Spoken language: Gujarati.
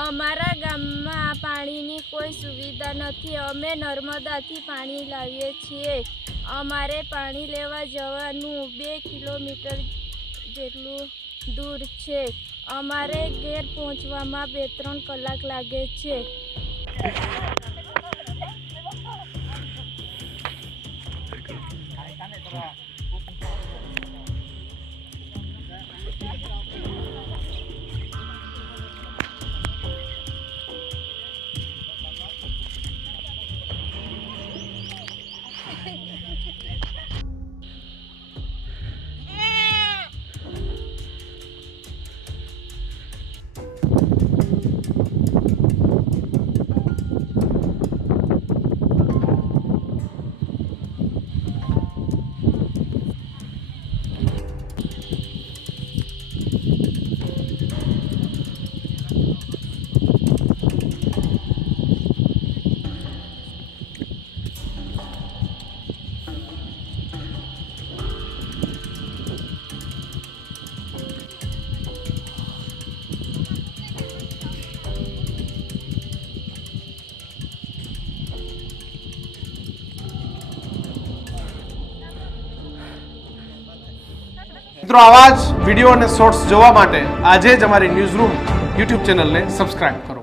અમારા ગામમાં પાણીની કોઈ સુવિધા નથી. અમે નર્મદાથી પાણી લાવીએ છીએ. અમારે પાણી લેવા જવાનું 2 કિલોમીટર જેટલું દૂર છે. અમારે ઘેર પહોંચવામાં 2-3 કલાક લાગે છે. મિત્રો આવા જ વિડીયો અને શોર્ટ્સ જોવા માટે આજે જ અમારી ન્યૂઝ રૂમ યુટ્યુબ ચેનલને સબસ્ક્રાઇબ કરો.